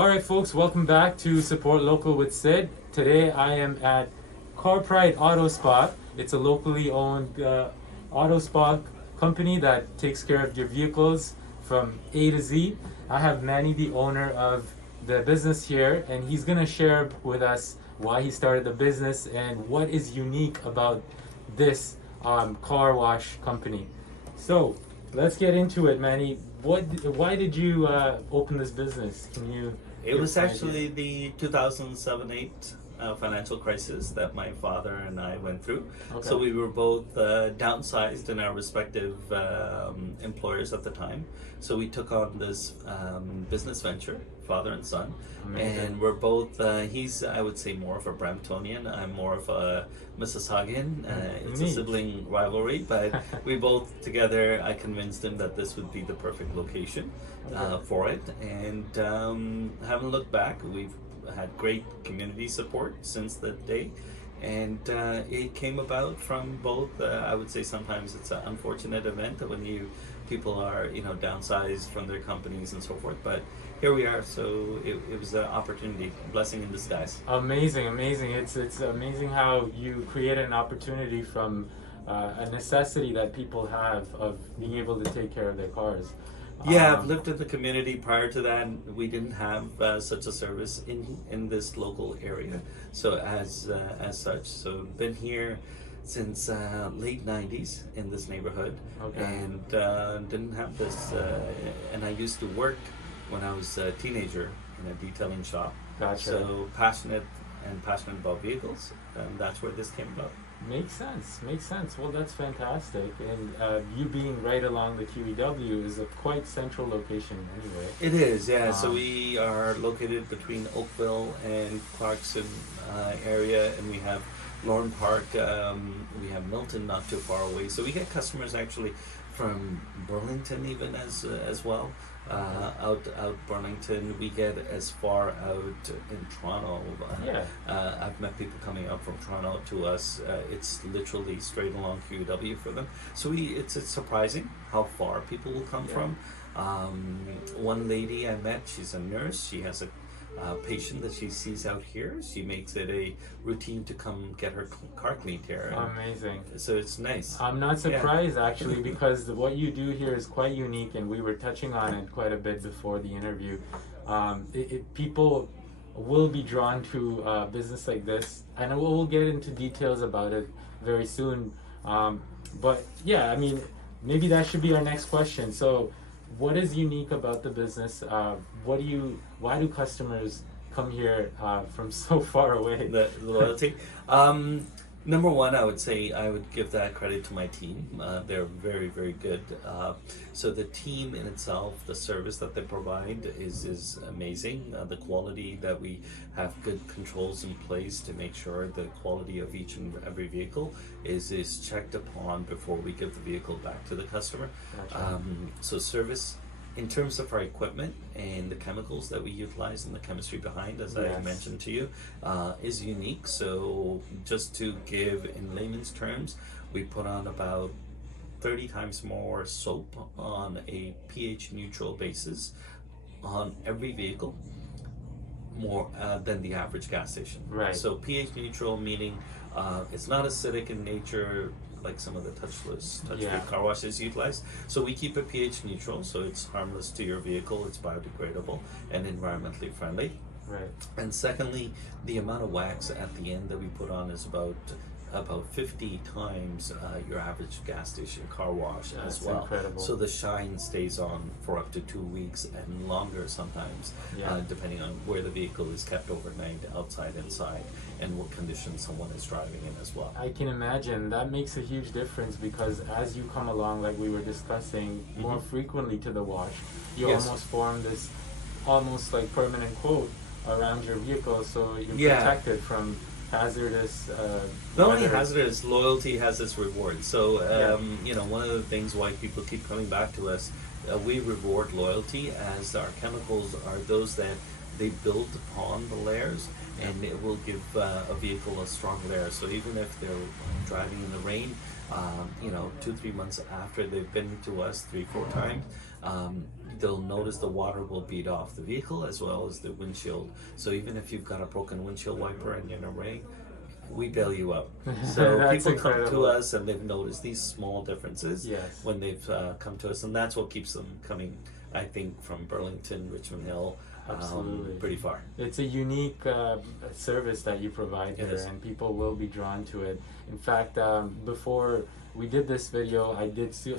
All right, folks, welcome back to Support Local with Sid. Today I am at Car Pride Auto Spa. It's a locally owned auto spa company that takes care of your vehicles from A to Z. I have Manny, the owner of the business here, and he's going to share with us why he started the business and what is unique about this car wash company. So let's get into it, Manny. Why did you open this business? Can you? It was actually the 2007-8 financial crisis that my father and I went through. Okay. So we were both downsized in our respective employers at the time. So we took on this business venture, father and son. Amazing. And we're both, he's, I would say, more of a Bramptonian. I'm more of a Mississaugan. It's a Neat. sibling rivalry, but we both together, I convinced him that this would be the perfect location for it. And haven't looked back. We've had great community support since that day. And it came about from both, I would say sometimes it's an unfortunate event when people are, downsized from their companies and so forth. But here we are, so it was an opportunity, blessing in disguise. Amazing. It's amazing how you create an opportunity from a necessity that people have of being able to take care of their cars. Yeah, I've lived in the community. Prior to that, we didn't have such a service in this local area. So as such, so been here since late 90s in this neighborhood. Okay. And didn't have this. And I used to work when I was a teenager in a detailing shop. Gotcha. So passionate about vehicles, and that's where this came about. Makes sense. Well, that's fantastic. And you being right along the QEW is a quite central location anyway. It is, yeah. So we are located between Oakville and Clarkson area, and we have Lorne Park. We have Milton not too far away. So we get customers actually from Burlington even as well. Out Burlington, we get as far out in Toronto. I've met people coming up from Toronto to us. It's literally straight along QEW for them. So it's surprising how far people will come from. One lady I met, she's a nurse. She has a patient that she sees out here. She makes it a routine to come get her car cleaned here. Amazing. So it's nice. I'm not surprised actually, because what you do here is quite unique, and we were touching on it quite a bit before the interview. People will be drawn to a business like this, and we'll get into details about it very soon. But yeah, I mean, maybe that should be our next question. So, what is unique about the business? Why do customers come here from so far away? The loyalty. Number one, I would say I would give that credit to my team. They're very, very good. So the team in itself, the service that they provide is amazing. The quality that we have good controls in place to make sure the quality of each and every vehicle is checked upon before we give the vehicle back to the customer. Gotcha. So service. In terms of our equipment and the chemicals that we utilize and the chemistry behind, as I mentioned to you, is unique. So just to give in layman's terms, we put on about 30 times more soap on a pH neutral basis on every vehicle, more than the average gas station. Right. So pH neutral meaning it's not acidic in nature like some of the touch-free car washes utilize. So we keep it pH neutral, so it's harmless to your vehicle, it's biodegradable and environmentally friendly. Right. And secondly, the amount of wax at the end that we put on is about 50 times your average gas station car wash as well. Incredible. So the shine stays on for up to 2 weeks and longer sometimes, depending on where the vehicle is kept overnight, outside, inside, and what condition someone is driving in as well. I can imagine that makes a huge difference, because as you come along, like we were discussing, more frequently to the wash, you almost form this almost like permanent coat around your vehicle, so you're protected from hazardous not only hazardous, loyalty has its reward. So one of the things why people keep coming back to us, we reward loyalty, as our chemicals are those that they build upon the layers, and it will give a vehicle a strong layer. So even if they're driving in the rain, 2-3 months after they've been to us 3-4 times, they'll notice the water will beat off the vehicle as well as the windshield. So even if you've got a broken windshield wiper and you're in a rain, we bail you out. So That's people come to incredible. us and they've noticed these small differences Yes. when they've come to us, and that's what keeps them coming. I think from Burlington, Richmond Hill, Absolutely. pretty far. It's a unique service that you provide It here, is. and people will be drawn to it. In fact, before we did this video, I did see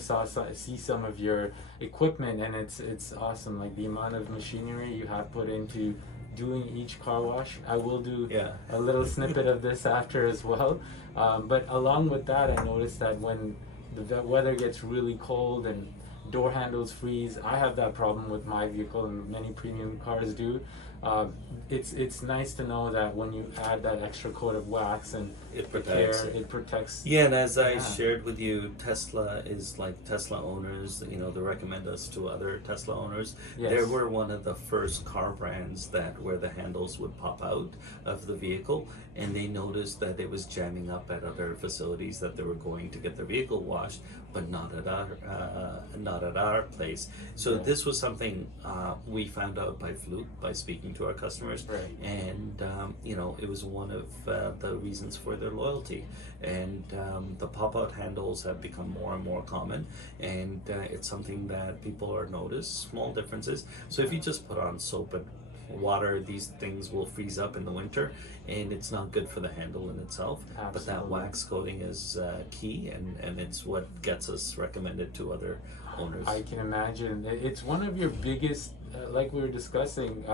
some of your equipment, and it's awesome. Like the amount of machinery you have put into doing each car wash. I will do Yeah. a little snippet of this after as well. But along with that, I noticed that when the weather gets really cold and door handles freeze, I have that problem with my vehicle, and many premium cars do. It's nice to know that when you add that extra coat of wax and It the protects care, it. it protects. Yeah, and as I Yeah. shared with you, Tesla is like Tesla owners, you know, they recommend us to other Tesla owners. Yes. They were one of the first car brands that where the handles would pop out of the vehicle, and they noticed that it was jamming up at other facilities that they were going to get their vehicle washed, but not at our place. So Right. this was something we found out by fluke by speaking to our customers, Right. and you know, it was one of the reasons for their loyalty. And the pop-out handles have become more and more common, and it's something that people are noticed, small differences. So if you just put on soap and water, these things will freeze up in the winter, and it's not good for the handle in itself. But that Absolutely. wax coating is key, and it's what gets us recommended to other owners. I can imagine. It's one of your biggest, like we were discussing,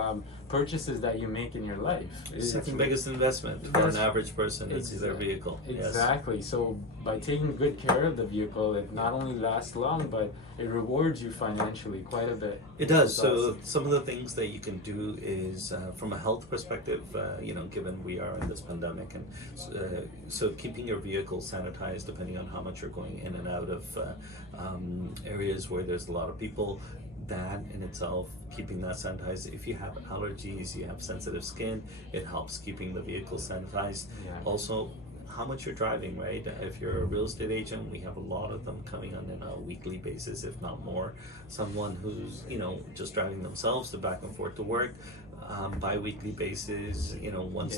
purchases that you make in your life. Second biggest investment for an average person is their vehicle. Yes. Exactly. So by taking good care of the vehicle, it not only lasts long, but it rewards you financially quite a bit. It does. It So does. some of the things that you can do is, from a health perspective, you know, given we are in this pandemic, and so keeping your vehicle sanitized, depending on how much you're going in and out of areas where there's a lot of people, that in itself, keeping that sanitized. If you have allergies, you have sensitive skin, it helps keeping the vehicle sanitized. Yeah. Also, how much you're driving, right? If you're a real estate agent, we have a lot of them coming on a weekly basis, if not more. Someone who's, you know, just driving themselves to back and forth to work, bi-weekly basis, you know, once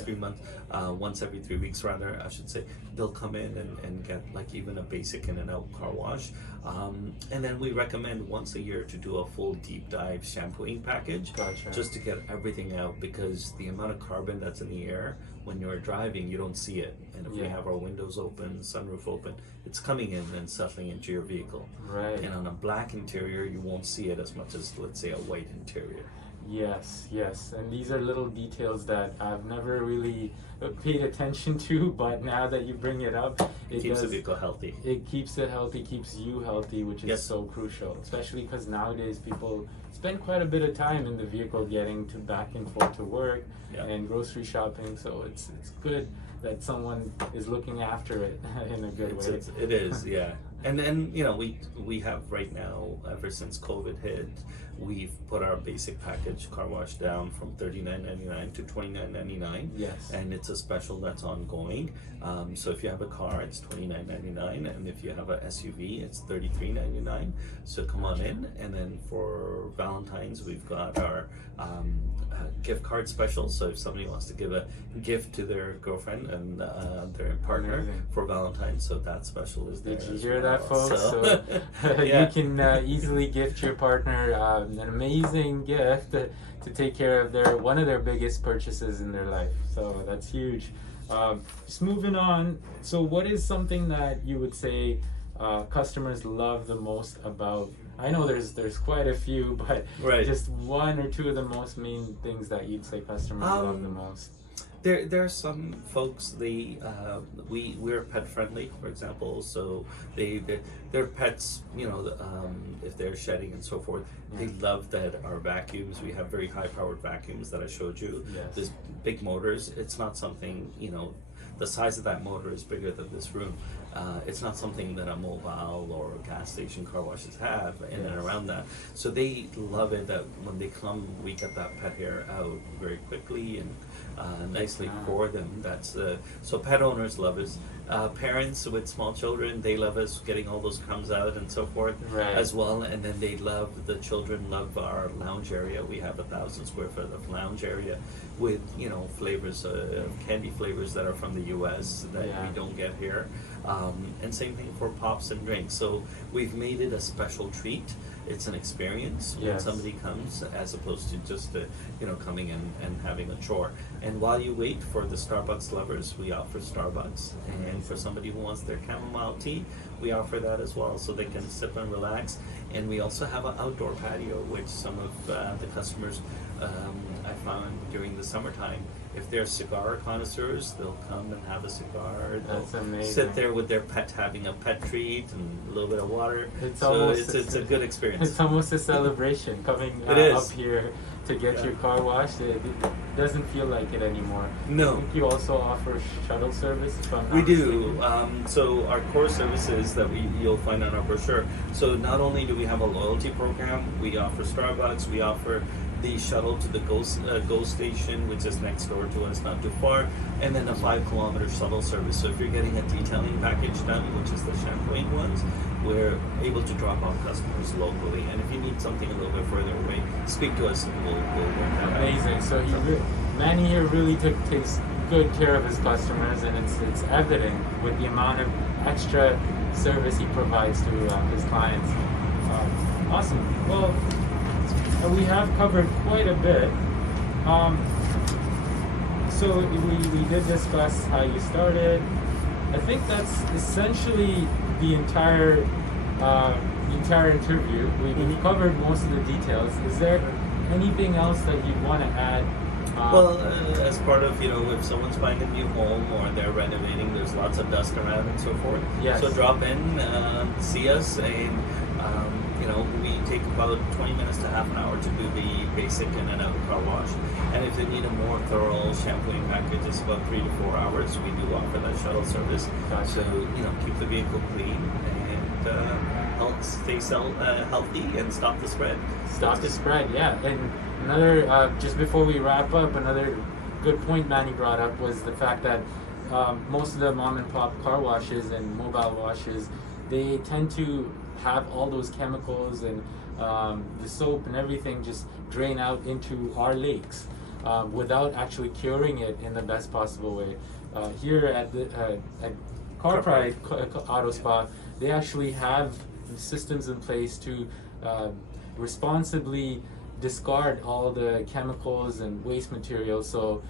every 3 weeks rather, I should say, they'll come in and get like even a basic in and out car wash. And then we recommend once a year to do a full deep dive shampooing package, Gotcha. just to get everything out, because the amount of carbon that's in the air when you're driving, you don't see it. And if we Yeah. have our windows open, sunroof open, it's coming in and settling into your vehicle. Right. And on a black interior, you won't see it as much as, let's say, a white interior. Yes, yes. And these are little details that I've never really paid attention to, but now that you bring it up, It keeps the vehicle healthy. it keeps it healthy, keeps you healthy, which is Yep. so crucial, especially because nowadays people spend quite a bit of time in the vehicle getting to back and forth to work Yep. and grocery shopping, so it's good that someone is looking after it in a good way. It is, yeah. And then, you know, we have right now, ever since COVID hit, we've put our basic package car wash down from $39.99 to $29.99. Yes. And it's a special that's ongoing. So if you have a car, it's $29.99, and if you have a SUV, it's $33.99. So come on in. And then for Valentine's, we've got our gift card special. So if somebody wants to give a gift to their girlfriend and their partner Amazing. for Valentine's, so that special is there. Did you as hear that, well. folks? So, So yeah. you can easily gift your partner an amazing gift to take care of one of their biggest purchases in their life. So that's huge. Just moving on. So what is something that you would say customers love the most about? I know there's quite a few, but Right. just one or two of the most main things that you'd say customers love the most. There are some folks we're pet friendly, for example. So their pets, you know, if they're shedding and so forth, they love that our vacuums. We have very high powered vacuums that I showed you. Yes. There's big motors. It's not something, you know, the size of that motor is bigger than this room. It's not something that a mobile or gas station car washes have in and Yes. around that. So they love it that when they come, we get that pet hair out very quickly and nicely Wow. for them. That's so pet owners love us. Parents with small children, they love us getting all those crumbs out and so forth Right. as well. And then the children love our lounge area. We have 1,000 square foot of lounge area with flavors, candy flavors that are from the U.S. that Yeah. we don't get here. And same thing for pops and drinks. So we've made it a special treat. It's an experience when Yes. somebody comes, as opposed to just coming in and having a chore. And while you wait for the Starbucks lovers, we offer Starbucks. And for somebody who wants their chamomile tea, we offer that as well, so they can sip and relax. And we also have an outdoor patio, which some of the customers I found during the summertime, if they're cigar connoisseurs, they'll come and have a cigar. They'll That's amazing. sit there with their pet, having a pet treat and a little bit of water. It's So almost it's a good experience. It's almost a celebration coming It is. up here to get Yeah. your car washed. It doesn't feel like it anymore. I No. think you also offer shuttle service, if I'm not We do. mistaken. So our core services that you'll find on our brochure. So not only do we have a loyalty program, we offer Starbucks. We offer the shuttle to the GO station, which is next door to us, not too far, and then a 5-kilometer shuttle service. So if you're getting a detailing package done, which is the shampooing ones, we're able to drop off customers locally. And if you need something a little bit further away, speak to us and we'll work that out. Amazing. So Manny here really takes good care of his customers, and it's evident with the amount of extra service he provides to his clients. Awesome. Well, we have covered quite a bit. So we did discuss how you started. I think that's essentially the entire interview. We've covered most of the details. Is there anything else that you'd want to add? Well, as part of, if someone's buying a new home or they're renovating, there's lots of dust around and so forth. Yes. So drop in, see us, and, we take about 20 minutes to half an hour to do the basic in and out car wash. And if you need a more thorough shampooing package, it's about 3 to 4 hours. We do offer that shuttle service. Gotcha. So, keep the vehicle clean and help stay healthy and stop the spread. Stop the spread, yeah. And another, just before we wrap up, another good point Manny brought up was the fact that most of the mom and pop car washes and mobile washes, they tend to have all those chemicals and the soap and everything just drain out into our lakes without actually curing it in the best possible way. Here at Car Pride Auto Spa, they actually have systems in place to responsibly discard all the chemicals and waste materials, so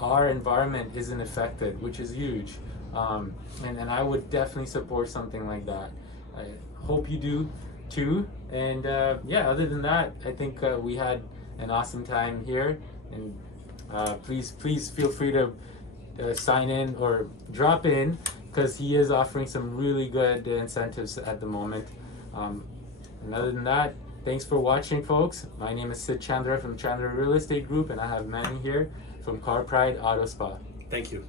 our environment isn't affected, which is huge. And I would definitely support something like that. I hope you do too. And other than that, I think we had an awesome time here. And please feel free to sign in or drop in, because he is offering some really good incentives at the moment. And other than that, thanks for watching, folks. My name is Sid Chandra from Chandra Real Estate Group, and I have Manny here from Car Pride Auto Spa. Thank you.